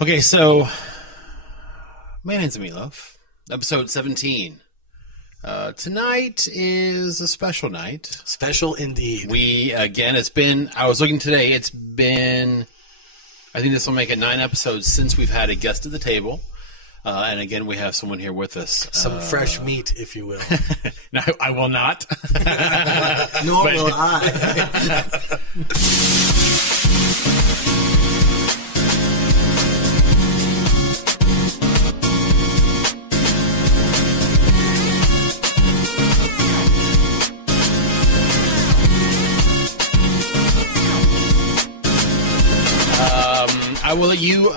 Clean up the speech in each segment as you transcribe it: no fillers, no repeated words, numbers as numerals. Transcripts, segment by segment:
Okay, so Manhands and Meatloaf, episode 17. Tonight is a special night. Special indeed. I was looking today, I think this will make it 9 episodes since we've had a guest at the table. And again, we have someone here with us. Some fresh meat, if you will. No, I will not. Nor will I. I will let you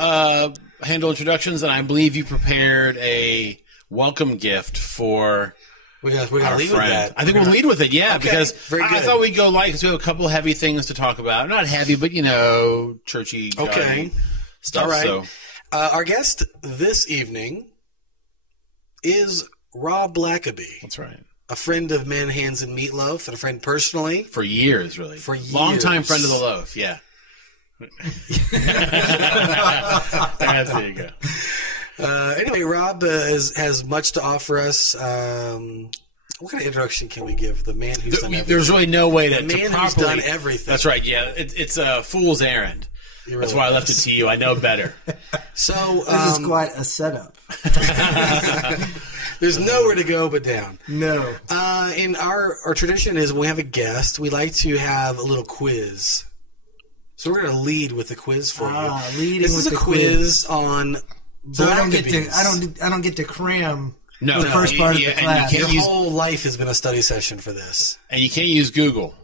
handle introductions, and I believe you prepared a welcome gift for We're gonna our lead friend. with that. I think we'll lead with it, yeah, Okay, because very I good. thought we'd go light because we have a couple of heavy things to talk about. Not heavy, but, churchy Okay. stuff. All right. So. Our guest this evening is Robb Blackaby, That's right. a friend of Manhands and Meatloaf, and a friend personally. For years, really. For years. Long-time friend of the loaf, yeah. There you go. Anyway, Robb has much to offer us. What kind of introduction can we give the man who's done everything? There's really no way The man who's done everything. That's right, yeah. It's a fool's errand. That's why I left it to you. I know better. So This is quite a setup. there's nowhere to go but down. No. In our tradition is when we have a guest, we like to have a little quiz. So we're going to lead with the quiz for you. Leading This with is a the quiz on So I don't get to. Blackaby's. I don't get to cram No, the first part of the and you class. can't Your use whole life has been a study session for this. And you can't use Google.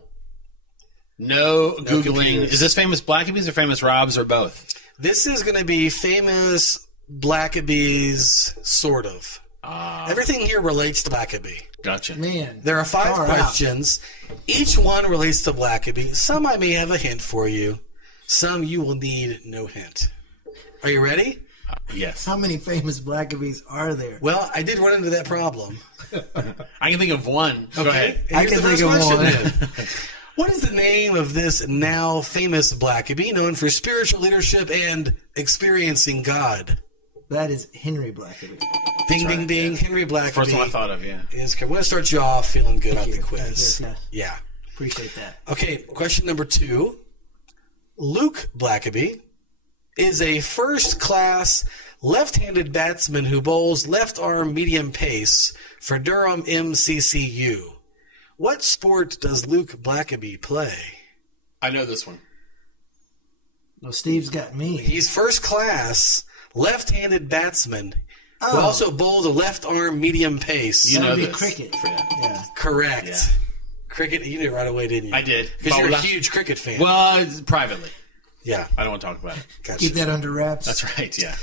No Googling. computers. Is this famous Blackaby's or famous Robb's or both? This is going to be famous Blackaby's, sort of. Everything here relates to Blackaby. Gotcha. Man, There are 5 far questions. Each one relates to Blackaby. Some I may have a hint for you. Some you will need no hint. Are you ready? Yes. How many famous Blackabys are there? Well, I did run into that problem. I can think of one. Go ahead. And I here's can the think first of question one. then. What is the name of this now famous Blackaby known for spiritual leadership and experiencing God? That is Henry Blackaby. Ding, ding, ding. Henry Blackaby. First one I thought of, yeah. Is correct. We're going to start you off feeling good about you. the quiz. Yes, Yeah. Appreciate that. Okay, question number 2. Luke Blackaby is a first-class left-handed batsman who bowls left-arm medium pace for Durham MCCU. What sport does Luke Blackaby play? I know this one. Well, Steve's got me. He's first-class left-handed batsman who Oh. also bowls a left-arm medium pace. You That know would be this. cricket. Yeah. Correct. Yeah. Cricket, you knew it right away, didn't you? I did. Because you're a Bowler. huge cricket fan. Well, privately. Yeah, I don't want to talk about it. gotcha. Keep that under wraps. That's right, yeah.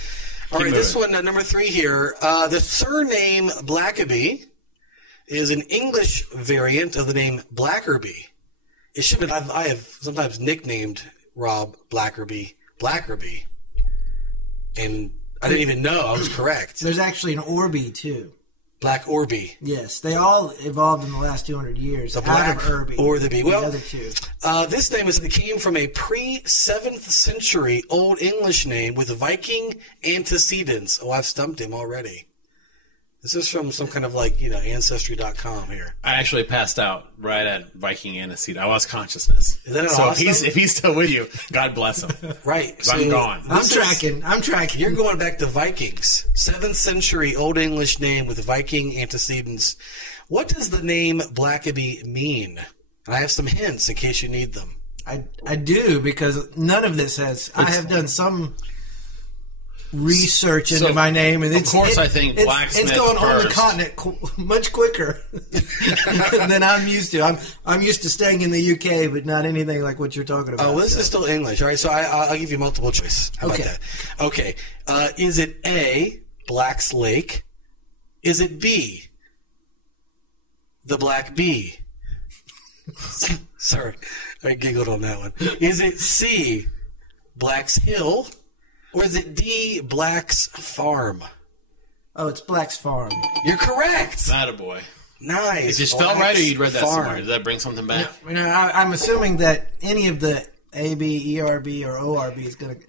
All right, Keep this moving. one, number 3 here. The surname Blackaby is an English variant of the name Blackerby. It should have. I have sometimes nicknamed Robb Blackerby, and I didn't even know I was correct. There's actually an Orby too. Black Orby. Yes, they all evolved in the last 200 years. The out black of Irby or the bee. Well, the other two. This name came from a pre-7th century Old English name with Viking antecedents. Oh, I've stumped him already. This is from some kind of Ancestry.com here. I actually passed out right at Viking Aniseed. I lost consciousness. Is that so awesome? if he's still with you, God bless him. Right. I'm gone. I'm tracking. You're going back to Vikings. 7th century Old English name with Viking antecedents. What does the name Blackaby mean? I have some hints in case you need them. I do, because none of this has. I have done some research into my name, and I think blacksmith it's going on the first. continent much quicker than I'm used to. I'm used to staying in the UK, but not anything like what you're talking about. Oh, well, this is still English. All right, so I'll give you multiple choice. How Okay. about that? Okay. Is it A, Black's Lake? Is it B, the Black Bee? Sorry, I giggled on that one. Is it C, Black's Hill? Or is it D, Black's Farm? Oh, it's Black's Farm. You're correct. Attaboy. Nice. Is it spelled right, or you'd read that Farm. somewhere? Did that bring something back? You know, I'm assuming that any of the A, B, E, R, B, or O, R, B is going to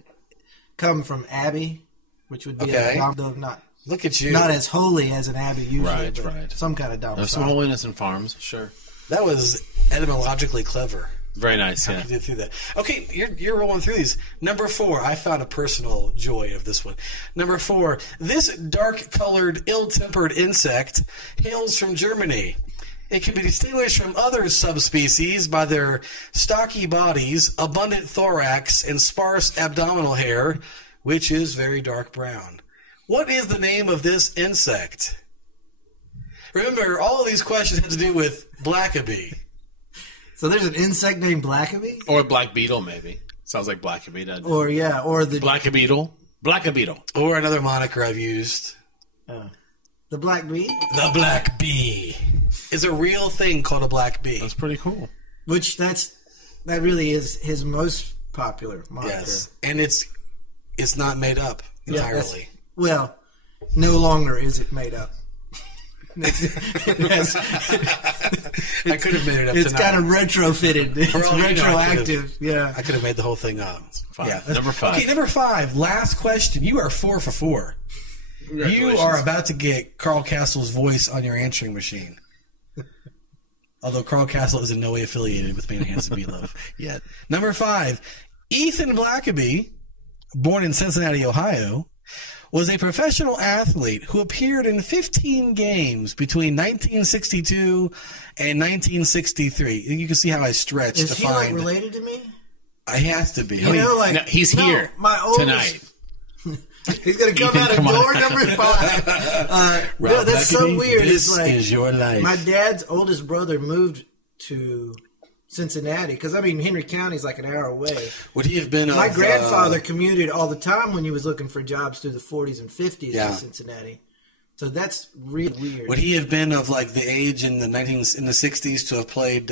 come from Abbey, which would be Okay. not Look at you. not as holy as an Abbey usually, Right, but right. some kind of domicile. There's some holiness in farms, sure. That was etymologically clever. Very nice, yeah. You did through that. Okay, you're rolling through these. Number 4, I found a personal joy of this one. Number 4, this dark-colored, ill-tempered insect hails from Germany. It can be distinguished from other subspecies by their stocky bodies, abundant thorax, and sparse abdominal hair, which is very dark brown. What is the name of this insect? Remember, all of these questions had to do with Blackaby. So there's an insect named Blackaby? Or black beetle, maybe. Sounds like Blackaby, doesn't it? Or the Blackabeetle. Blackabeetle. Or another moniker I've used. the black bee, The black bee is a real thing called a black bee. That's pretty cool. which that really is his most popular moniker. Yes, and it's not made up entirely. Well, no longer is it made up. I could have made it up. It's tonight. kind of retrofitted. It's all you know, retroactive. I could have made the whole thing up. Fine. Yeah, Number 5. Okay, number 5. Last question. You are 4 for 4. You Congratulations. are about to get Carl Castle's voice on your answering machine. Although Carl Castle is in no way affiliated with Manhands and Meatloaf yet. Number 5. Ethan Blackaby, born in Cincinnati, Ohio, was a professional athlete who appeared in 15 games between 1962 and 1963. You can see how I stretched Is to he like find. related to me? I has to be. You know, like No, he's here my oldest, tonight. He's gonna come Ethan, out of come on. door number 5. No, Rob that's so Blackaby, weird. This It's like is your life. my dad's oldest brother moved to Cincinnati because Henry County's like an hour away. Would he have been? My of, grandfather commuted all the time when he was looking for jobs through the 40s and 50s Yeah. in Cincinnati. So that's really weird. Would he have been of like the age in the 60s to have played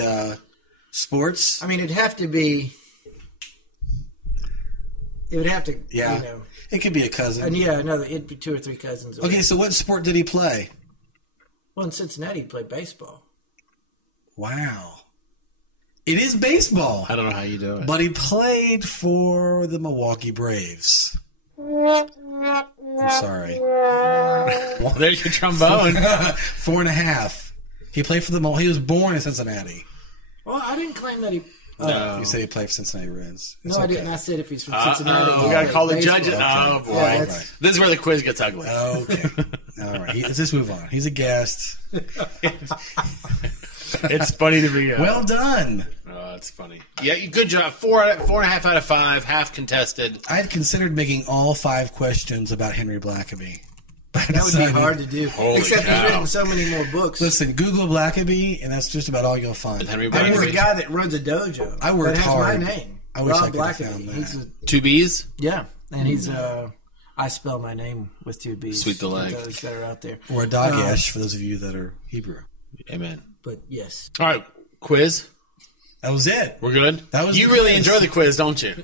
sports? it'd have to be. It would have to, Yeah. It could be a cousin. And it'd be 2 or 3 cousins away. Okay, so what sport did he play? Well, in Cincinnati, he played baseball. Wow. It is baseball. I don't know how you do it. But he played for the Milwaukee Braves. I'm sorry. There's your trombone. 4.5. He played for the He was born in Cincinnati. Well, I didn't claim that he. No. You said he played for Cincinnati Reds. No, It's I okay. didn't. I said if he's from Cincinnati. We got to call the baseball. judges. Oh, boy. Yeah, that's- This is where the quiz gets ugly. Okay. All right. Let's just move on. He's a guest. It's funny to be. Well done. Oh, that's funny. Yeah, good job. 4.5 out of 5, half contested. I had considered making all 5 questions about Henry Blackaby. That would be hard to do. Holy Except cow. he's written so many more books. Listen, Google Blackaby, and that's just about all you'll find. Henry He's a Blackaby. guy that runs a dojo. I worked that has hard. my name. I wish I Robb could have Blackaby. found that. He's 2 B's? and he's I spell my name with 2 B's. Sweet the leg. For those that are out there. Or a Dagesh, for those of you that are Hebrew. Amen. But yes. All right, quiz. That was it. We're good? That was You the really quiz. enjoy the quiz, don't you?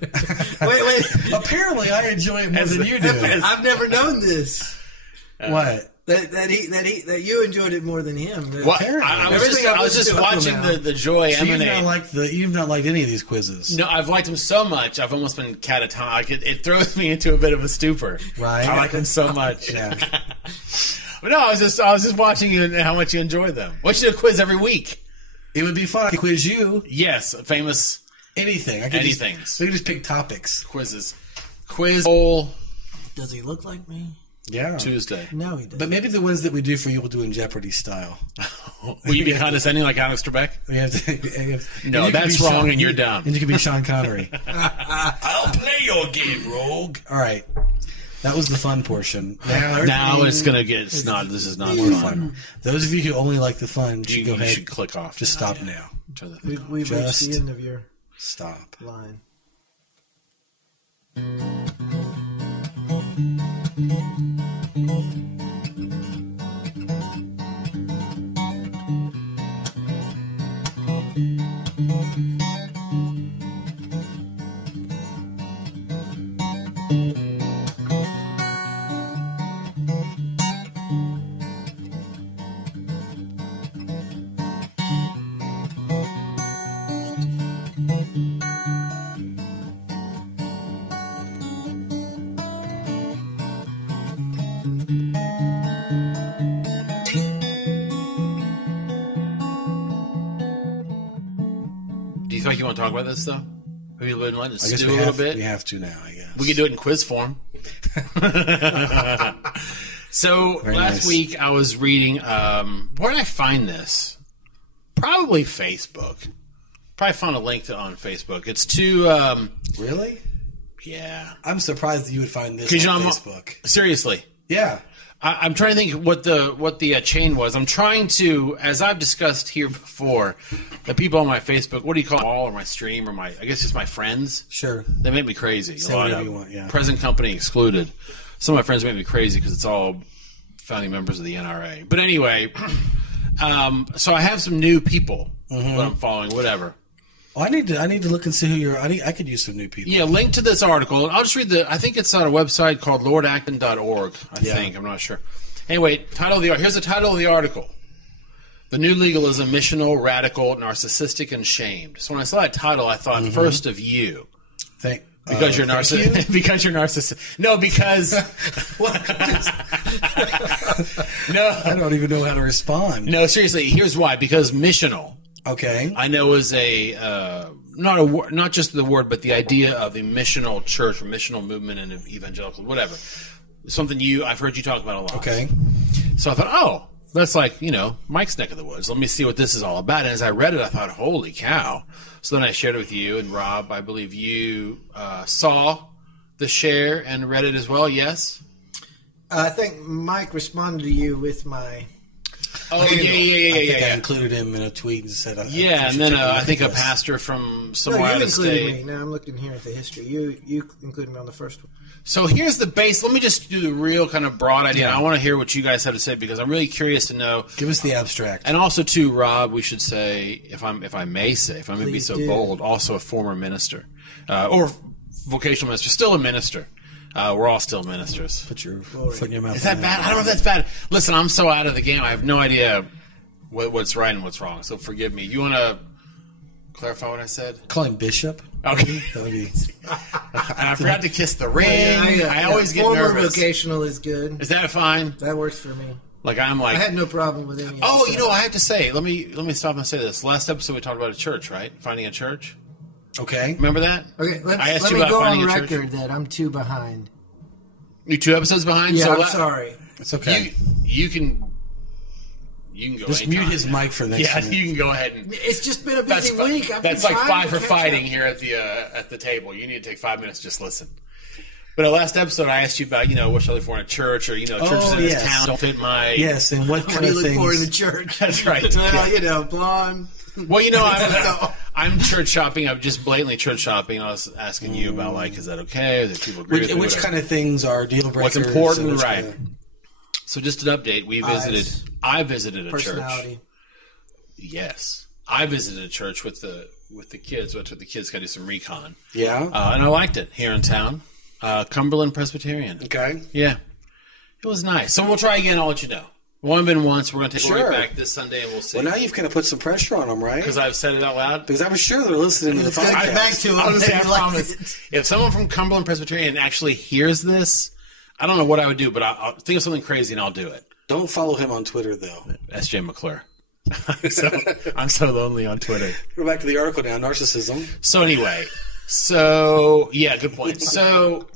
Wait. Apparently, I enjoy it more than you do. I've never known this. What? That you enjoyed it more than him. What? Apparently. I was Everything just, I've I was just listened to up till watching now. the joy So emanate. you've not liked any of these quizzes. No, I've liked him so much. I've almost been catatonic. It throws me into a bit of a stupor. Right. I like them so much. Yeah. But no, I was just watching you and how much you enjoy them. We should do a quiz every week. It would be fun to quiz you. Yes, famous Anything. We could just pick topics. quizzes. Quiz poll Does he look like me? Yeah. Tuesday. No, he doesn't. But maybe the ones that we do for you will do in Jeopardy style. Will you be condescending like Alex Trebek? We have to, and No, you can that's be wrong and you're dumb. And you can be Sean Connery. I'll play your game, rogue. All right. That was the fun portion. Now it's gonna get snot. This is not more fun. fun. Those of you who only like the fun, should go You ahead. should click off. Just stop now. Turn the thing off. We've reached Just- the end of your Stop. line. want to talk about this, though? Have you been letting it I guess stew a little bit? We have to now, I guess. We can do it in quiz form. So, Very last nice. week I was reading, where did I find this? Probably Facebook. Probably found a link on Facebook. It's to, Really? yeah. I'm surprised that you would find this on Facebook. Seriously. Yeah. I'm trying to think what the chain was. I'm trying to, as I've discussed here before, the people on my Facebook, what do you call it, or my stream, or I guess it's my friends. Sure. They make me crazy. Say A lot whatever of you want, yeah. present company excluded. Some of my friends make me crazy because it's all founding members of the NRA. But anyway, so I have some new people that I'm following, whatever. Oh, I need to look and see who you're. I could use some new people. Yeah, link to this article. I'll just read I think it's on a website called lordacton.org, I think. I'm not sure. Anyway, here's the title of the article. The New Legalism, Missional, Radical, Narcissistic, and Shamed. So when I saw that title, I thought first of you. Because you're narcissistic. Because you're narcissistic. No, because no, I don't even know how to respond. no. Seriously, here's why. Because missional, Okay. I know, is not just the word, but the idea of a missional church or missional movement and evangelical, whatever. Something I've heard you talk about a lot. Okay. So I thought, oh, that's like, Mike's neck of the woods. Let me see what this is all about. And as I read it, I thought, holy cow. So then I shared it with you, and Rob, I believe you saw the share and read it as well, yes? I think Mike responded to you with my... Oh, I yeah. included him in a tweet and said, Yeah, and then I think a pastor from somewhere out you of included state. me. Now I'm looking here at the history. You included me on the first one. So here's the base. Let me just do the real kind of broad idea. Yeah. I want to hear what you guys have to say because I'm really curious to know. Give us the abstract. And also, too, Rob, we should say, if I may be Please so do. bold, also a former minister or vocational minister, still a minister. We're all still ministers. Put your foot in your mouth. Is that bad? I don't know if that's bad. Listen, I'm so out of the game. I have no idea what's right and what's wrong. So forgive me. You want to clarify what I said? Call him Bishop. Okay. That would be. And I forgot to kiss the ring. I always get Former nervous. vocational is good. Is that fine? That works for me. Like I like. had no problem with any. Oh, of that. I have to say. Let me stop and say this. Last episode we talked about a church, right? Finding a church. Okay. Remember that? Okay, I asked let you me about go on finding a church. record that I'm 2 behind. You 2 episodes behind. Yeah, so I'm sorry. It's okay. You can go. Just anytime. mute his mic for the next Yeah, minute. you can go ahead and. It's just been a busy week. I've That's been like trying 5 to for catch fighting up. here at the table. You need to take 5 minutes, just listen. But the last episode, I asked you about, what should I look for in a church, or churches in this town don't fit my. Yes, and what What kind do of you look for in a things? church? That's right. Well, blonde. Well, I'm church shopping. I'm just blatantly church shopping. I was asking you about, is that okay? Do people agree with it? Which kind of things are deal breakers? What's important, and which right? kind of- So just an update. I visited a church. Personality. Yes, I visited a church with the kids. Went with the kids. Got to do some recon. Yeah. And I liked it here in town. Cumberland Presbyterian. Okay. Yeah, it was nice. So we'll try again. I'll let you know. We've only been once. We're going to take Sure. it back this Sunday, and we'll see. Well, now you've kind of put some pressure on them, right? Because I've said it out loud. Because I'm sure they're listening to the It's gotta get podcast. back to I him. was saying, I They like promise. it. If someone from Cumberland Presbyterian actually hears this, I don't know what I would do, but I'll think of something crazy and I'll do it. Don't follow him on Twitter, though. S.J. McClure. I'm so lonely on Twitter. Go back to the article now. Narcissism. So anyway, yeah, good point. So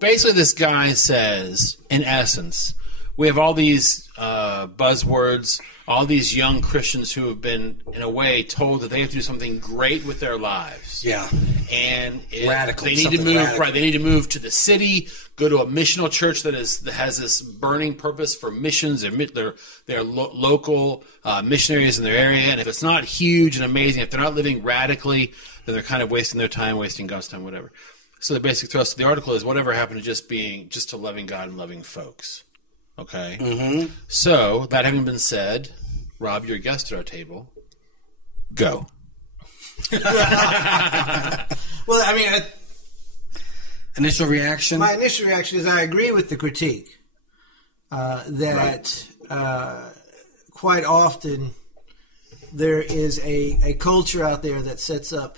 basically this guy says, in essence, we have all these buzzwords, all these young Christians who have been, in a way, told that they have to do something great with their lives. Yeah. And Radical, they need to something move radical. right. They need to move to the city, go to a missional church that has this burning purpose for missions. They're local missionaries in their area, and if it's not huge and amazing, if they're not living radically, then they're kind of wasting their time, wasting God's time, whatever. So the basic thrust of the article is whatever happened to just to loving God and loving folks. Okay. Mm-hmm. So that having been said, Rob, you're a guest at our table. Go. Well, I mean, Initial reaction? my initial reaction is I agree with the critique that quite often there is a culture out there that sets up,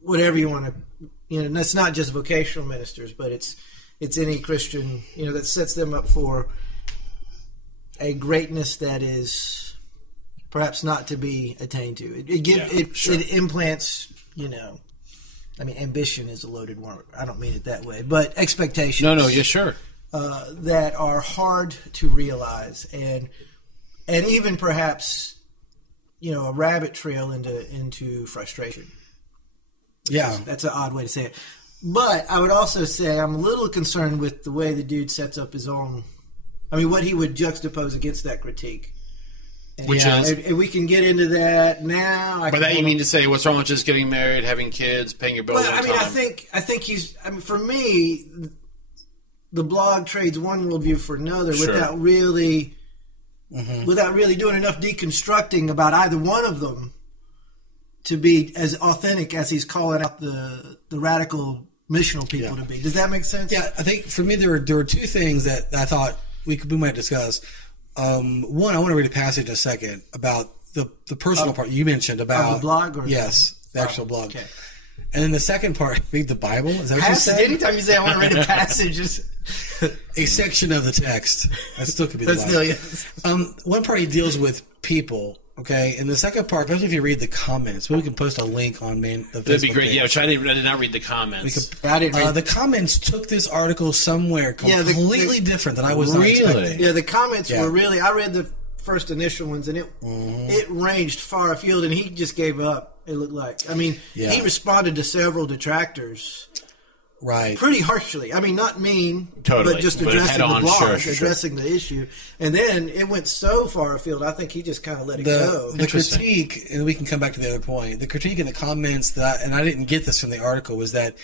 whatever you want to, and that's not just vocational ministers, but it's any Christian, that sets them up for a greatness that is perhaps not to be attained to. It implants, I mean, ambition is a loaded word. I don't mean it that way, but expectations. No, yeah, sure. That are hard to realize, and even perhaps, a rabbit trail into frustration. Yeah, that's an odd way to say it. But I would also say I'm a little concerned with the way the dude sets up his own. I mean, what he would juxtapose against that critique. Which is? And we can get into that now. By that you mean to say, what's wrong with just getting married, having kids, paying your bills? Well, I mean, I think he's. I mean, for me, the blog trades one worldview for another without really doing enough deconstructing about either one of them to be as authentic as he's calling out the radical missional people to be. Does that make sense? Yeah, I think for me there were two things that I thought we might discuss. One, I want to read a passage in a second about the personal part you mentioned about the blog, or yes, the actual blog. Okay. And then the second part, read the Bible. Is that what you said? Anytime you say I want to read a passage, a section of the text. That still could be the Bible. Still, yes. One part he deals with people. Okay, and the second part, especially if you read the comments, we can post a link on the Facebook That'd be great. page. Yeah, which I did not read the comments. I didn't read the comments took this article somewhere completely different than I was expecting. Yeah, the comments were really. I read the first initial ones, and it ranged far afield, and he just gave up. It looked like. I mean, he responded to several detractors. Right. Pretty harshly. I mean, not mean, but just addressing the blog, addressing the issue. And then it went so far afield, I think he just kind of let it go. The critique, and we can come back to the other point, the critique in the comments, and I didn't get this from the article, was that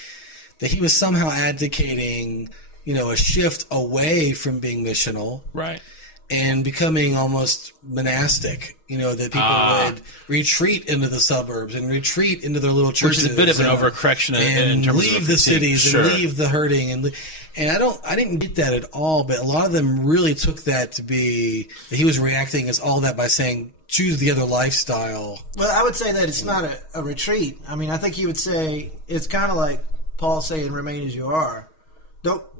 he was somehow advocating, a shift away from being missional. Right. And becoming almost monastic, that people would retreat into the suburbs and retreat into their little churches. Which is a bit of an overcorrection and in leave the cities and leave the hurting. And I didn't get that at all, but a lot of them really took that to be that he was reacting as all that by saying, choose the other lifestyle. Well, I would say that it's not a retreat. I mean, I think he would say it's kind of like Paul saying, remain as you are.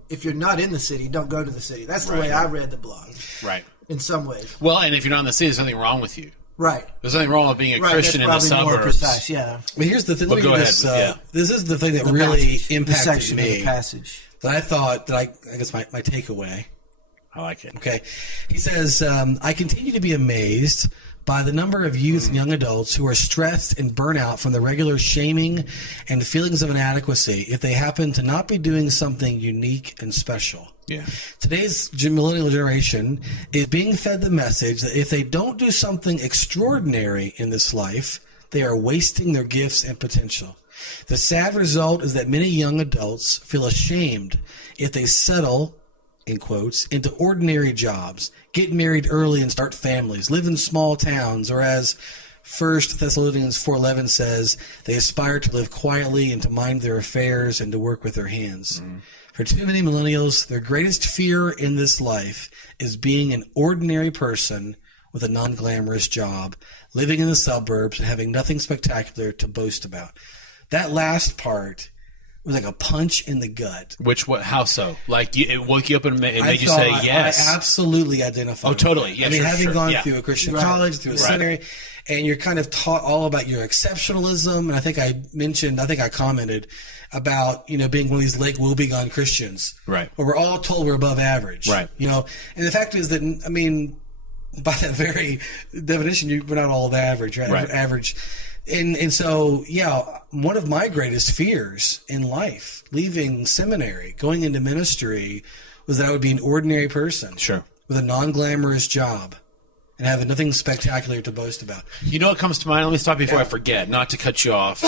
If you're not in the city, don't go to the city. That's the way I read the blog. Right. In some ways. Well, and if you're not in the city, there's something wrong with you. Right. There's nothing wrong with being a Christian in the suburbs. More precise, yeah. Well, here's the thing. Well, go ahead. This is the thing that really impacted me. The passage. That I thought, I guess my takeaway. I like it. Okay. He says, I continue to be amazed by the number of youth and young adults who are stressed and burnt out from the regular shaming and feelings of inadequacy if they happen to not be doing something unique and special. Yeah. Today's millennial generation is being fed the message that if they don't do something extraordinary in this life, they are wasting their gifts and potential. The sad result is that many young adults feel ashamed if they settle, in quotes, into ordinary jobs, get married early and start families, live in small towns, or as 1 Thessalonians 4:11 says, they aspire to live quietly and to mind their affairs and to work with their hands. For too many millennials, their greatest fear in this life is being an ordinary person with a non-glamorous job, living in the suburbs and having nothing spectacular to boast about. That last part was like a punch in the gut. How so? Like it woke you up and made you say yes. I absolutely identify. Oh, totally. Yeah, having gone through a Christian college, through a seminary, and you're kind of taught all about your exceptionalism. And I think I commented about, being one of these Lake Wobegon Christians. Right. Where we're all told we're above average. Right. And the fact is that, by that very definition, we're not all of average, right? Right. Average. And so, one of my greatest fears in life, leaving seminary, going into ministry, was that I would be an ordinary person. Sure. With a non-glamorous job and having nothing spectacular to boast about. You know what comes to mind? Let me stop before I forget, not to cut you off.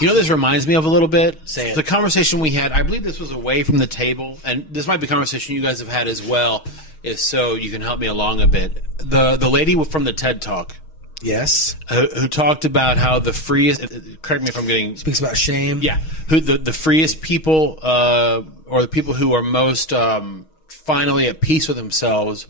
This reminds me of a little bit? Say it. The conversation we had, I believe this was away from the table, and this might be a conversation you guys have had as well. If so, you can help me along a bit. The lady from the TED Talk. Yes. Who talked about how the freest, correct me if I'm getting... Speaks about shame. Yeah. Who the freest people, or the people who are most finally at peace with themselves,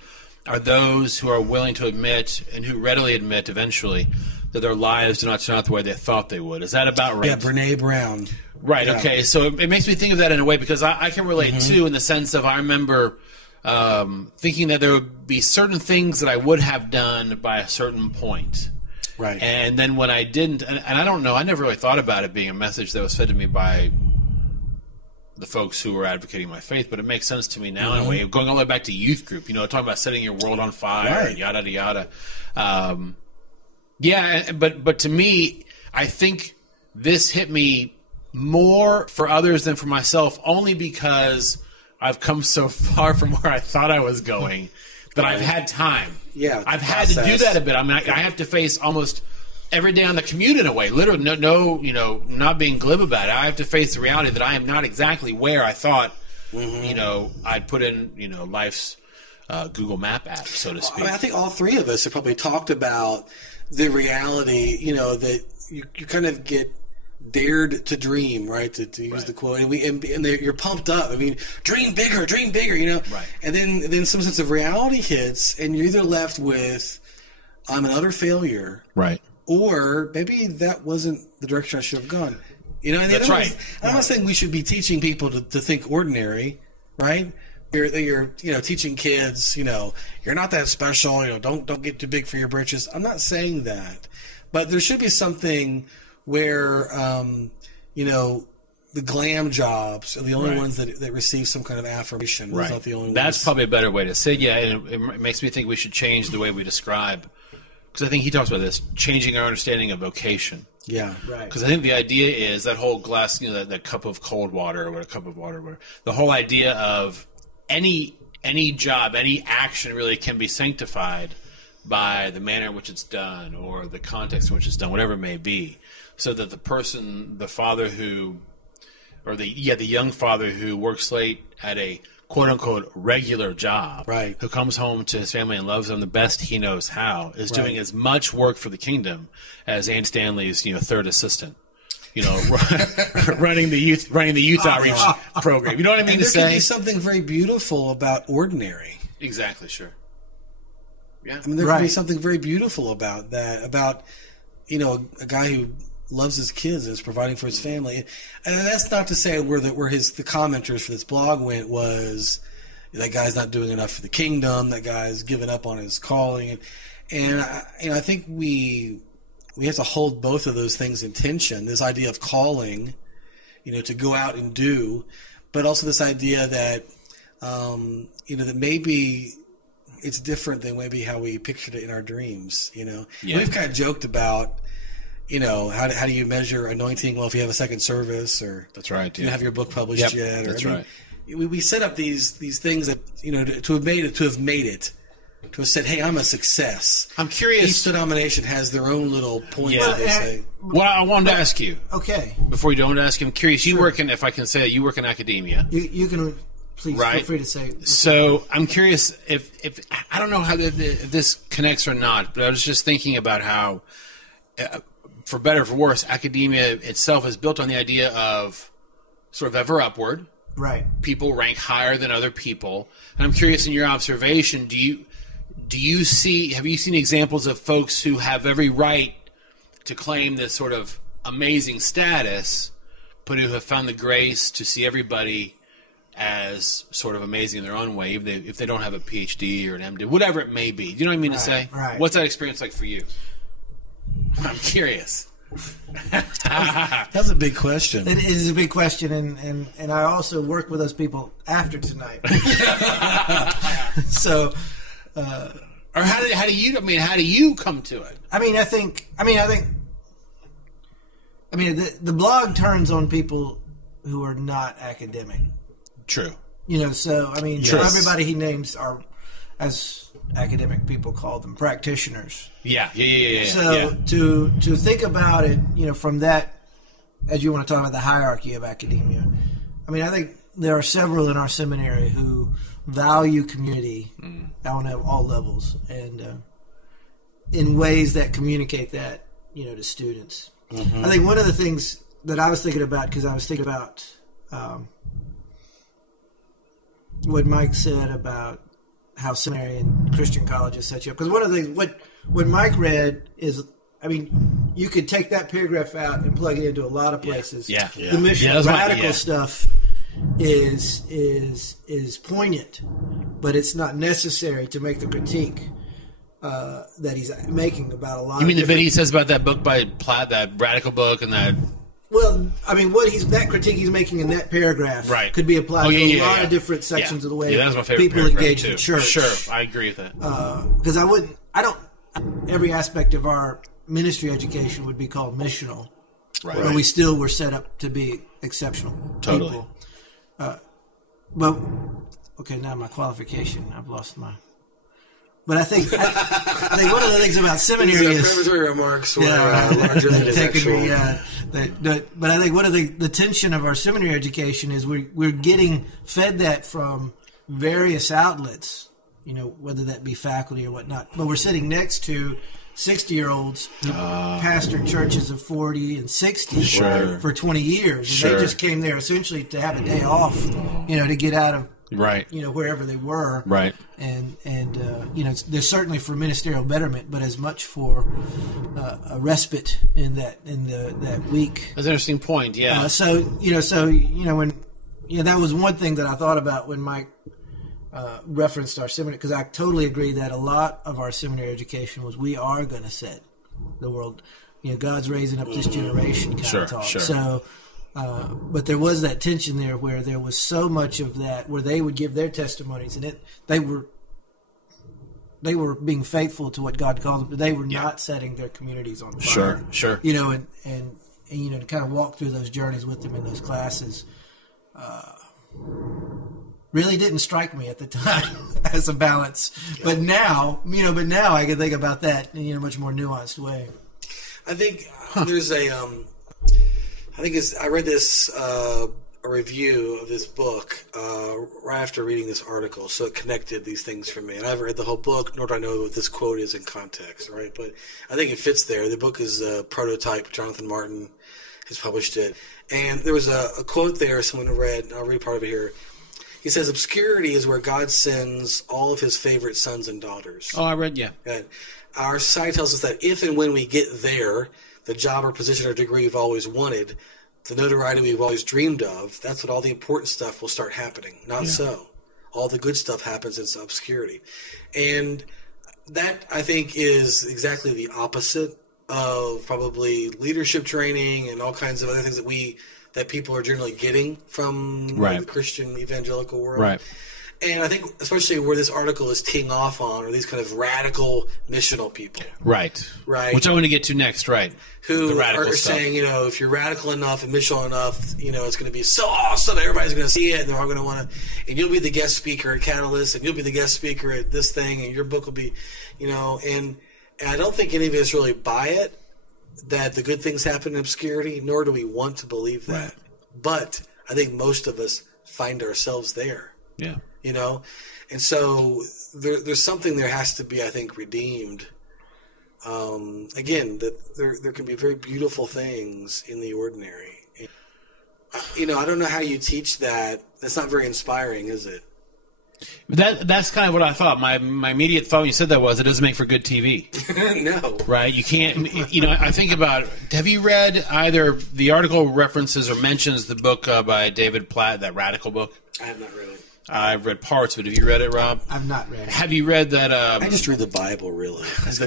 are those who are willing to admit, and who readily admit eventually, that their lives do not turn out the way they thought they would. Is that about right? Yeah, Brene Brown. Right, okay. So it makes me think of that in a way, because I can relate, too, in the sense of I remember... thinking that there would be certain things that I would have done by a certain point. Right. And then when I didn't, and I don't know, I never really thought about it being a message that was fed to me by the folks who were advocating my faith, but it makes sense to me now in a way. Going all the way back to youth group, talking about setting your world on fire, and yada, yada, yada. But to me, I think this hit me more for others than for myself, only because I've come so far from where I thought I was going that I've had time. Yeah, I've had to do that a bit. I mean, I have to face almost every day on the commute in a way. Literally, not being glib about it. I have to face the reality that I am not exactly where I thought, I'd put in, life's Google Map app, so to speak. I think all three of us have probably talked about the reality, that you kind of get dared to dream, right? To use the quote, and you're pumped up. I mean, dream bigger, Right. And then some sense of reality hits, and you're either left with, I'm an utter failure, Right. Or maybe that wasn't the direction I should have gone. That's right. I'm not saying we should be teaching people to think ordinary, right? You're teaching kids, you're not that special. Don't get too big for your britches. I'm not saying that, but there should be something where the glam jobs are the only ones that receive some kind of affirmation. Right. Not the only That's ones. probably a better way to say it. Yeah, and it makes me think we should change the way we describe. Because I think he talks about this, changing our understanding of vocation. Yeah. Right. Because I think the idea is that whole glass, that cup of cold water or a cup of water, whatever. The whole idea of any job, any action really can be sanctified by the manner in which it's done or the context in which it's done, whatever it may be. So that the person, the father who, or the young father who works late at a quote-unquote regular job, right, who comes home to his family and loves them the best he knows how, is doing as much work for the kingdom as Anne Stanley's third assistant, running the youth outreach program. You know what I mean to say? There can be something very beautiful about ordinary. Exactly, sure. Yeah, I mean, there can be something very beautiful about that, about a guy who loves his kids and is providing for his family. And that's not to say where the commenters for this blog went was, that guy's not doing enough for the kingdom, that guy's given up on his calling. And I think we have to hold both of those things in tension, this idea of calling, to go out and do, but also this idea that, that maybe it's different than maybe how we pictured it in our dreams, Yeah. We've kind of joked about, how do you measure anointing? Well, if you have a second service, or that's right, you have your book published yet, or that's right. We set up these things that to have made it, to have said, hey, I'm a success. I'm curious. Each denomination has their own little points that they say. Well, I wanted to ask you. Okay. Before you don't ask, I'm curious. You work in, if I can say it, you work in academia. You can please feel free to say. So I'm curious if I don't know how this connects or not, but I was just thinking about how, for better or for worse, academia itself is built on the idea of sort of ever upward. Right. People rank higher than other people. And I'm curious, in your observation, have you seen examples of folks who have every right to claim this sort of amazing status, but who have found the grace to see everybody as sort of amazing in their own way, if they don't have a PhD or an MD, whatever it may be? Do you know what I mean to say? Right. What's that experience like for you? I'm curious. That's a big question. It is a big question, and I also work with those people after tonight. So, or how do you come to it? I think the blog turns on people who are not academic. True. So everybody he names are, as academic people call them, practitioners. Yeah. So to think about it, from that, as you want to talk about the hierarchy of academia, I think there are several in our seminary who value community on all levels and in ways that communicate that, to students. Mm-hmm. I think one of the things that I was thinking about, because I was thinking about what Mike said about how seminary and Christian colleges set you up. Because one of the things, what Mike read is, you could take that paragraph out and plug it into a lot of places. Yeah. The mission radical stuff is poignant, but it's not necessary to make the critique that he's making about a lot. You mean the bit he says about that book by Platt, that radical book, and that? Well, I mean, that critique he's making in that paragraph could be applied to a lot of different sections of the way that's my favorite people engage too. in church. Sure, I agree with that. Because every aspect of our ministry education would be called missional. Right. But we still were set up to be exceptional people. But, okay, now my qualification, I've lost my... But I think one of the things about seminary is... preparatory remarks were larger than actual. But I think one of the tension of our seminary education is we're getting fed that from various outlets, whether that be faculty or whatnot. But we're sitting next to 60-years who pastored churches of 40 and 60 for 20 years. And they just came there essentially to have a day off, to get out of wherever they were. Right. And there's certainly for ministerial betterment, but as much for a respite in that week. That's an interesting point, yeah. When that was one thing that I thought about when Mike referenced our seminary, because I totally agree that a lot of our seminary education was we are going to set the world. God's raising up this generation kind of talk. Sure. So, but there was that tension there where there was so much of that where they would give their testimonies, and they were being faithful to what God called them, but they were not setting their communities on fire. Sure. And to kind of walk through those journeys with them in those classes. Really didn't strike me at the time as a balance, but now I can think about that in a much more nuanced way. I think there's I read this a review of this book right after reading this article, so it connected these things for me. And I haven't read the whole book, nor do I know what this quote is in context, right? But I think it fits there. The book is a prototype. Jonathan Martin has published it, and there was a quote there someone read. I'll read part of it here. He says, "Obscurity is where God sends all of his favorite sons and daughters." Oh, I read, yeah. And our society tells us that if and when we get there, the job or position or degree we've always wanted, the notoriety we've always dreamed of, that's when all the important stuff will start happening. Not so. All the good stuff happens in obscurity. And that, I think, is exactly the opposite of probably leadership training and all kinds of other things that people are generally getting from the Christian evangelical world. Right. And I think especially where this article is teeing off on are these kind of radical missional people. Right. Which I want to get to next, who are saying, if you're radical enough and missional enough, it's going to be so awesome. Everybody's going to see it, and they're all going to want to. And you'll be the guest speaker at Catalyst, and you'll be the guest speaker at this thing, and your book will be, And I don't think any of us really buy it that the good things happen in obscurity, nor do we want to believe that. Right. But I think most of us find ourselves there. Yeah. And so there's something there has to be, I think, redeemed. Again, that there can be very beautiful things in the ordinary. I don't know how you teach that. That's not very inspiring, is it? That's kind of what I thought. My immediate thought when you said that was it doesn't make for good TV. No. Right? You can't, I think about, have you read either the article references or mentions the book by David Platt, that radical book? I have not read it. I've read parts of it. Have you read it, Rob? I've not read it. Have you read that? I just read the Bible, really. That's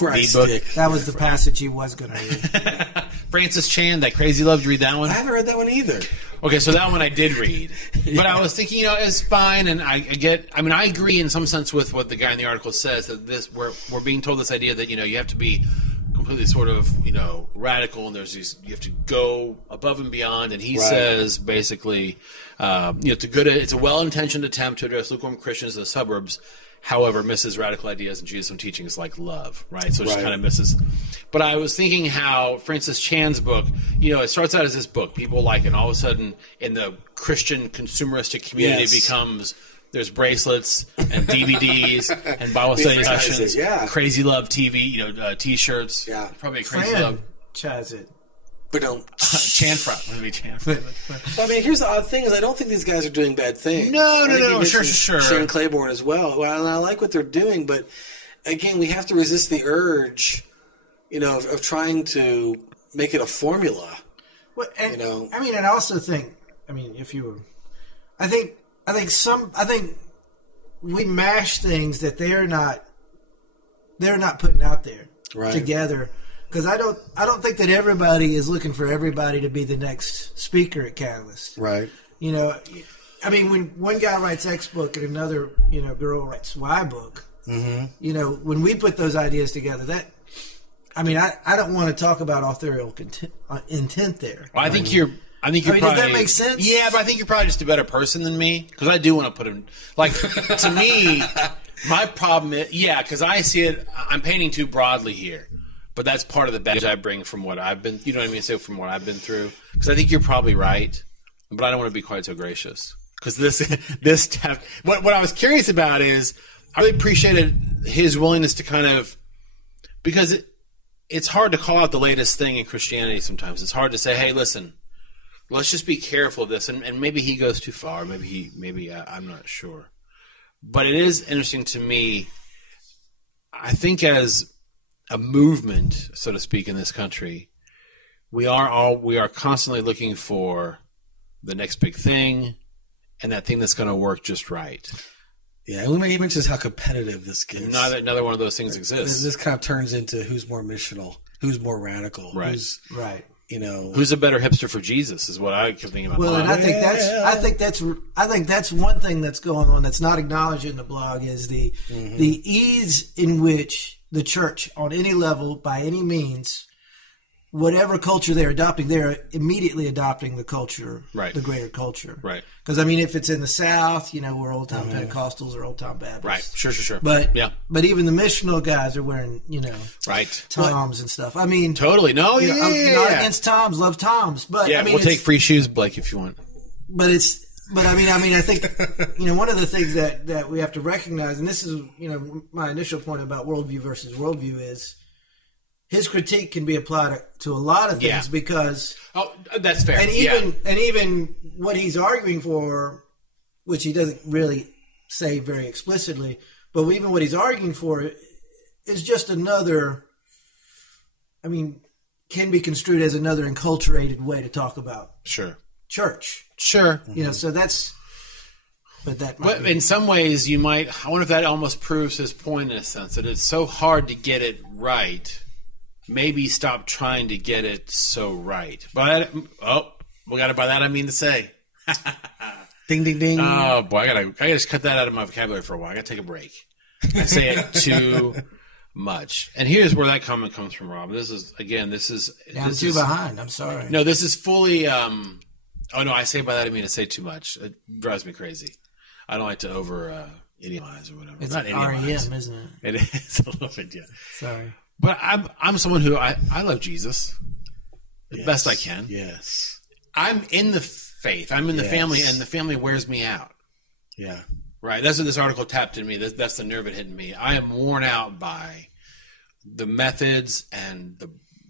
where I book. stick. That was the passage he was going to read. Francis Chan, That Crazy Love. Did you read that one? I haven't read that one either. Okay, so that one I did read. But I was thinking, it's fine, and I agree in some sense with what the guy in the article says, that we're being told this idea that, you have to be completely sort of, radical, and you have to go above and beyond, and he says, basically, it's a well-intentioned attempt to address lukewarm Christians in the suburbs, however, misses radical ideas and Jesus' own teachings like love, right? So it just kind of misses. But I was thinking how Francis Chan's book, it starts out as this book. People like it, and all of a sudden, in the Christian consumeristic community, it becomes... There's bracelets and DVDs and Bible study sessions, Crazy Love TV, T-shirts. Yeah, probably a Crazy Love. Chaz it. But don't. Chanfront. Let me Chanfront. I mean, here's the odd thing: is I don't think these guys are doing bad things. No. Sure. Shane Claiborne as well. Well, and I like what they're doing, but again, we have to resist the urge, of trying to make it a formula. Well, and, and I also think, if you were, I think we mash things that they're they're not putting out there right. together. Because I don't think that everybody is looking for everybody to be the next speaker at Catalyst. Right. You know, I mean, when one guy writes X book and another, girl writes Y book, mm-hmm. When we put those ideas together, I don't want to talk about authorial intent there. Well, I think you're probably, does that make sense? Yeah, but I think you're probably just a better person than me, because I do want to put him, like, to me, my problem is, because I see it, I'm painting too broadly here. But that's part of the baggage I bring from what I've been, you know what I mean? So from what I've been through. Because I think you're probably right, but I don't want to be quite so gracious. Because what I was curious about is, I really appreciated his willingness to kind of, because it's hard to call out the latest thing in Christianity sometimes. It's hard to say, hey, listen, let's just be careful of this. And maybe he goes too far. Maybe I'm not sure. But it is interesting to me, I think as a movement, so to speak, in this country, we are constantly looking for the next big thing and that thing that's going to work just right. Yeah, and he mentions how competitive this gets. Another one of those things exists. This kind of turns into who's more missional, who's more radical, right? Who's a better hipster for Jesus is what I keep thinking about. Well, and I think that's one thing that's going on that's not acknowledged in the blog is the ease in which the church, on any level, by any means, whatever culture they're adopting, they're immediately adopting the culture, right. The greater culture. Right. Because, if it's in the South, we're old-time Pentecostals or old-time Baptists. Right, sure. But even the missional guys are wearing, right. Toms and stuff. Totally. No, I'm not against Toms, love Toms. But, we'll take free shoes, Blake, if you want. But I think, one of the things that we have to recognize, and this is, my initial point about worldview versus worldview is his critique can be applied to a lot of things because... Oh, that's fair. And even what he's arguing for, which he doesn't really say very explicitly, but even what he's arguing for is just another, can be construed as another enculturated way to talk about church. Sure. So that's... But in some ways, I wonder if that almost proves his point in a sense, that it's so hard to get it right. Maybe stop trying to get it so right. But, by that I mean to say. Ding, ding, ding. Oh, boy, I gotta just cut that out of my vocabulary for a while. I gotta take a break. I say it too much. And here's where that comment comes from, Rob. I'm too behind. I'm sorry. No, this is fully... Oh, no, I say by that I mean to say too much. It drives me crazy. I don't like to idiomize or whatever. It's not REM, isn't it? It is a little bit, yeah. Sorry. But I'm someone who I love Jesus the best I can. Yes. I'm in the faith. I'm in the family, and the family wears me out. Yeah. Right? That's what this article tapped in me. That's the nerve it hit in me. I am worn out by the methods and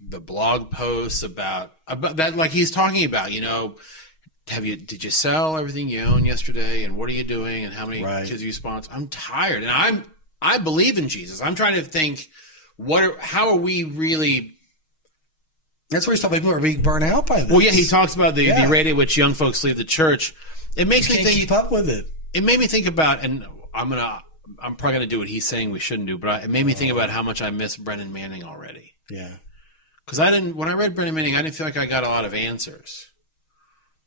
the blog posts about that, like he's talking about, did you sell everything you owned yesterday, and what are you doing, and how many kids you sponsor? I'm tired, and I believe in Jesus. I'm trying to think, how are we really? That's where he's talking. People are being burnt out by this. Well, yeah, he talks about the rate at which young folks leave the church. It makes me think. Keep up with it. It made me think about, and I'm probably gonna do what he's saying we shouldn't do, but it made me think about how much I miss Brennan Manning already. Yeah. Because when I read Brennan Manning, I didn't feel like I got a lot of answers.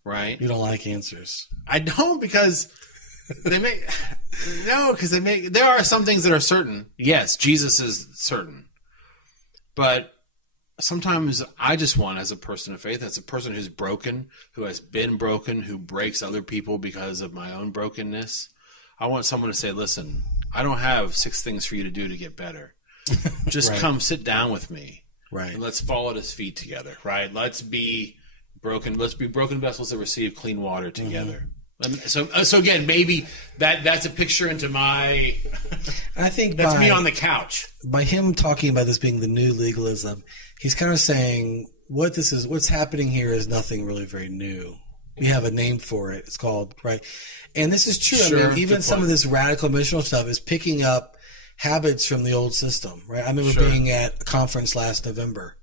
Right? You don't like answers. I don't, because there are some things that are certain. Yes, Jesus is certain. But sometimes I just want, as a person of faith, as a person who's broken, who has been broken, who breaks other people because of my own brokenness, I want someone to say, listen, I don't have 6 things for you to do to get better. Just come sit down with me. Right. And let's fall at his feet together. Right? Let's be broken vessels that receive clean water together. Mm-hmm. So again, maybe that's a picture into my... I think that's me on the couch. By him talking about this being the new legalism, he's kind of saying what's happening here is nothing really very new. We have a name for it. It's called, and this is true. Sure, I mean, even some of this radical missional stuff is picking up habits from the old system, right? I remember being at a conference last November,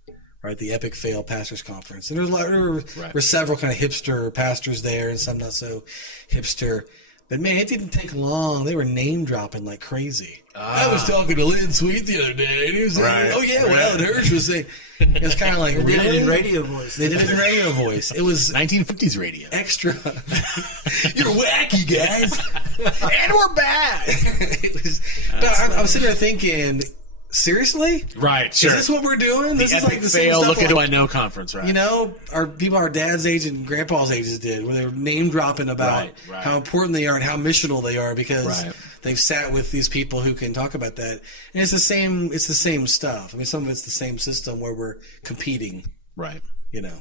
right? The Epic Fail Pastors Conference. And there were several kind of hipster pastors there and some not so hipster. But man, it didn't take long. They were name dropping like crazy. I was talking to Lynn Sweet the other day, and he was saying, "Oh yeah, well, Alan Hirsch was saying." It was kind of like They did it in radio voice. They did it in radio voice. It was 1950s radio. extra. You're wacky, guys, and we're back. It was, but I was sitting there thinking, seriously, Right, sure. is this what we're doing? the This is epic like the same fail, stuff. look at who I know conference, right? You know, our people our dad's age and grandpa's ages did, where they were name dropping about Right. how important they are and how missional they are because Right. they've sat with these people who can talk about that. And it's the same stuff. I mean, some of it's the same system where we're competing, Right. you know.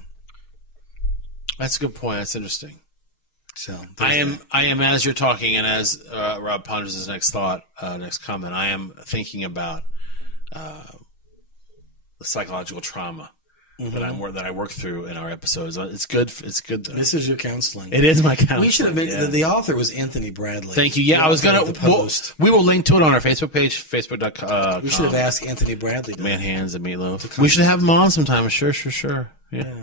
That's a good point. That's interesting. So I am as you're talking, and as Rob ponders his next comment, I am thinking about the psychological trauma that I work through in our episodes. It's good. It's good. This is your counseling. It is my counseling. We should have been. Yeah. The author was Anthony Bradley. Thank you. Yeah, I was gonna The post. we will link to it on our Facebook page, facebook.com. We should have asked Anthony Bradley. To Manhands and Meatloaf. We should have him on sometime. Sure. Yeah.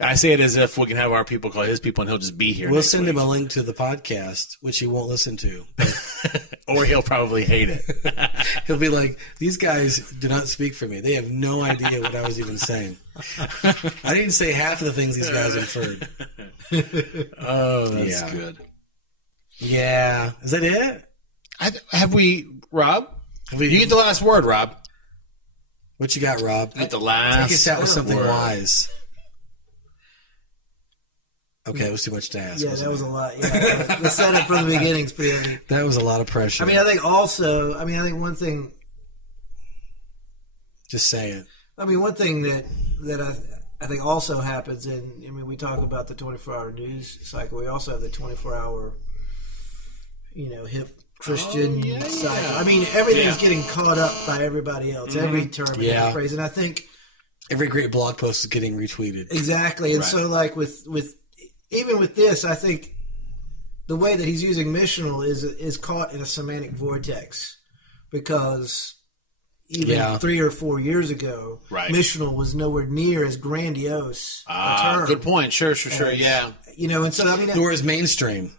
I say it as if we can have our people call his people, and he'll just be here. We'll next send week. him a link to the podcast, which he won't listen to. Or he'll probably hate it. He'll be like, "These guys do not speak for me. They have no idea what I was even saying. I didn't say half of the things these guys inferred." Oh, that's Yeah. good. Yeah. Is that it? Have we, Rob? we- You get the last word, Rob. What you got, Rob? Get the last Take us out with something word. wise. Okay, it was too much to ask. Yeah, wasn't that was it? a lot. Yeah, the setup from the beginning is pretty heavy. That was a lot of pressure. I think one thing. Just say it. One thing that I think also happens, and we talk about the 24-hour news cycle. We also have the 24-hour, hip Christian cycle. Everything's getting caught up by everybody else. Every term and every phrase, and I think Every great blog post is getting retweeted. exactly. And so, like with even with this, I think the way that he's using missional is caught in a semantic vortex because even 3 or 4 years ago, missional was nowhere near as grandiose a term. Good point. Sure. as, Yeah. And so Nor is mainstream.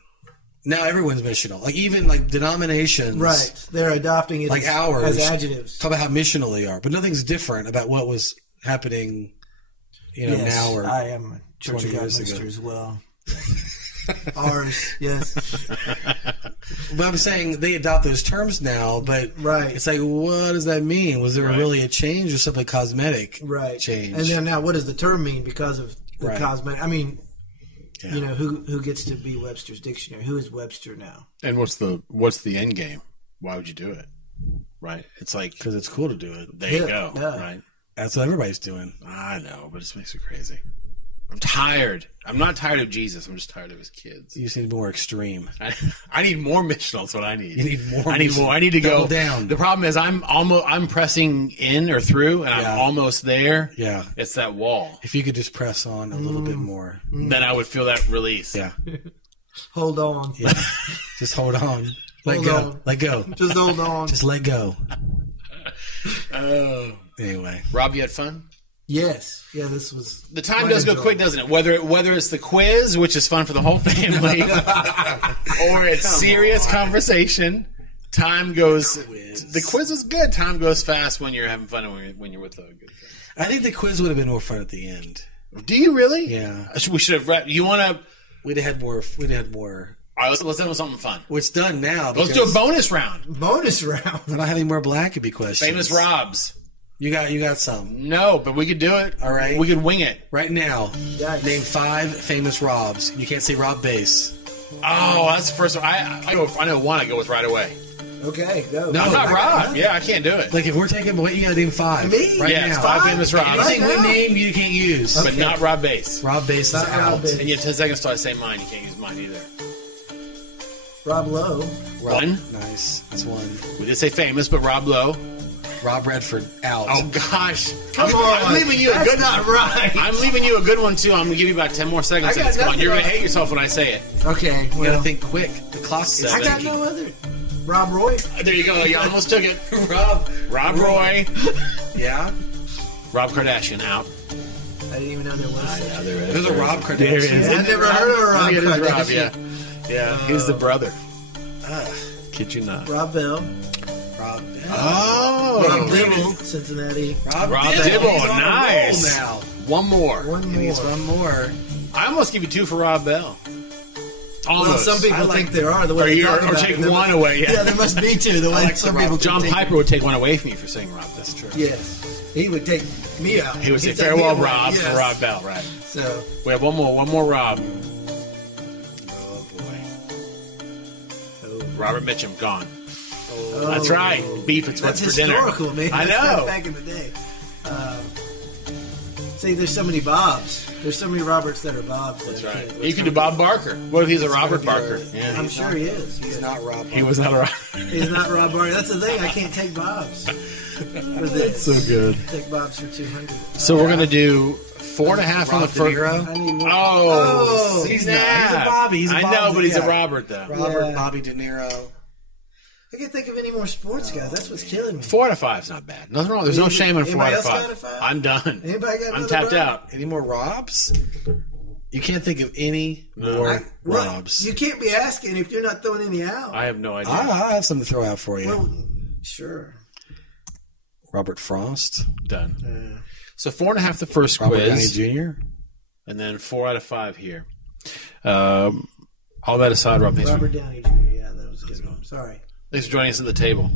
Now everyone's missional. Like even like denominations. right, they're adopting it Like ours. as adjectives. Talk about how missional they are. But nothing's different about what was happening, Yes, now or I am a Church 20 of God years minister ago. as well. Ours, yes. But I'm saying they adopt those terms now, but it's like, what does that mean? Was there really a change or simply cosmetic change? And then now what does the term mean because of the cosmetic? Who gets to be Webster's dictionary? Who is Webster now? And what's the end game? Why would you do it? Right. It's like because it's cool to do it. There you go. Yeah. Right. That's what everybody's doing. I know, but it just makes me crazy. I'm tired. I'm not tired of Jesus. I'm just tired of his kids. You just need more extreme. I need more missional. That's what I need. You need more. I need more. I need to Double go down. The problem is I'm pressing in or through, and I'm almost there. Yeah. It's that wall. If you could just press on a little bit more, then I would feel that release. Yeah. Hold on. Yeah. Just hold on. Let Hold go. on. Let go. Just hold on. Just let go. Oh. Anyway. Rob, you had fun? Yes. Yeah, this was... The time does go quick, doesn't it? Whether it's the quiz, which is fun for the whole family, or it's serious conversation, time goes... The quiz is good. Time goes fast when you're having fun and when you're with a good friend. I think the quiz would have been more fun at the end. Do you really? Yeah. We should have read... You want to... We'd have had more... All right, let's end with something fun. Well, it's done now. Let's do a bonus round. Bonus round. I'm not having more Blackaby questions. Famous Robs. You got some. No, but we could do it. All right. We could wing it. Right now, Yikes. name 5 famous Robs. You can't say Rob Bass. Oh, that's the first one. I know one I go with right away. Okay, go. No, I'm not Rob. Yeah, I can't do it. Like, if we're taking away, you gotta name 5. Me? Right Yeah, now. it's 5 famous Robs. Anything Right with now? name you can't use. But not Rob Bass. Rob Bass is Not Rob out. Bass. And you have 10 seconds till I say mine. You can't use mine either. Rob Lowe. One. Nice. That's one. We did say famous, but Rob Lowe. Rob Redford, out. Oh, gosh. Come on. I'm leaving you a That's good not right. I'm leaving you a good one, too. I'm going to give you about 10 more seconds. I got And it's gone. nothing You're going to else. hate yourself when I say it. Okay, You well, gotta think quick. The clock is I I got ticking. no other. Rob Roy. There you go. You almost took it. Rob Roy. Yeah? Rob Kardashian out. I didn't even know there was such a... There There's a Rob Kardashian. There is. I never heard of a Rob It is Rob, Kardashian. yeah. Yeah, he's the brother. Kid you not. Rob Bell. Rob. Oh. Dibble, Cincinnati. Rob Dibble, He's on a nice. roll now. One more. One He needs more. one more. I almost give you 2 for Rob Bell. Well, Almost. some people think there are. The way Or they you- talk or about take it. There one must- away, yeah. Yeah, there must be 2. The way like some the Rob- people John can take- Piper would take one away from you for saying Rob. That's true. Yes, he would take me out. He would say He'd take farewell, me away, Rob, yes. for Rob Bell, right? So We have one more Rob. Oh boy. Robert Mitchum, gone. oh, That's right. Beef, it's what's That's for dinner. historical, man. I That's know. back in the day. See, there's so many Bobs. There's so many Roberts that are Bobs. That's that I right. can't- You could do Bob Barker. What if he's a Robert be Barker? a- Yeah, I'm sure he is. He's not Rob. he was not a Robert. He's not Rob Barker. That's the thing. I can't take Bobs for this. So good. Take Bobs for 200. So we're gonna do 4.5 on the Rob De first. Niro. I need one. Oh, He's not. He's a Bobby. He's a I Bob know, but he's a guy. Robert though. Robert, Yeah. Bobby De Niro. I can't think of any more sports guys. That's what's killing me. 4 out of 5 is not bad. Nothing wrong. There's no shame in 4 out Anybody of else 5. got a 5? I'm done. Anybody got I'm another tapped Rob? out. Any more Robs? You can't think of any No. more Well, Robs. you can't be asking if you're not throwing any out. I have no idea. I have something to throw out for you. Well, sure. Robert Frost. Done. So 4.5 the first Robert Downey quiz, Jr. and then 4 out of 5 here. All that aside, Rob, thanks Robert for, Downey Jr. Yeah, that was a good one. Sorry. thanks for joining us at the table.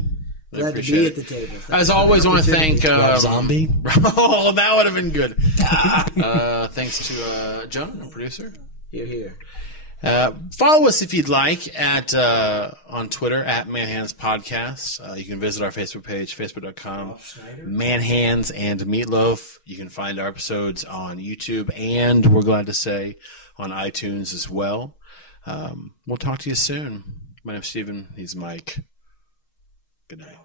I Glad to appreciate be it. at the table. Thanks As for always, the I want to opportunity. thank. Rob Zombie. Oh, that would have been good. Thanks to John, our producer. Here, here. Follow us if you'd like at on Twitter at Manhands Podcast. You can visit our Facebook page, facebook.com, Manhands and Meatloaf. You can find our episodes on YouTube and, we're glad to say, on iTunes as well. We'll talk to you soon. My name's Steven. He's Mike. Good night.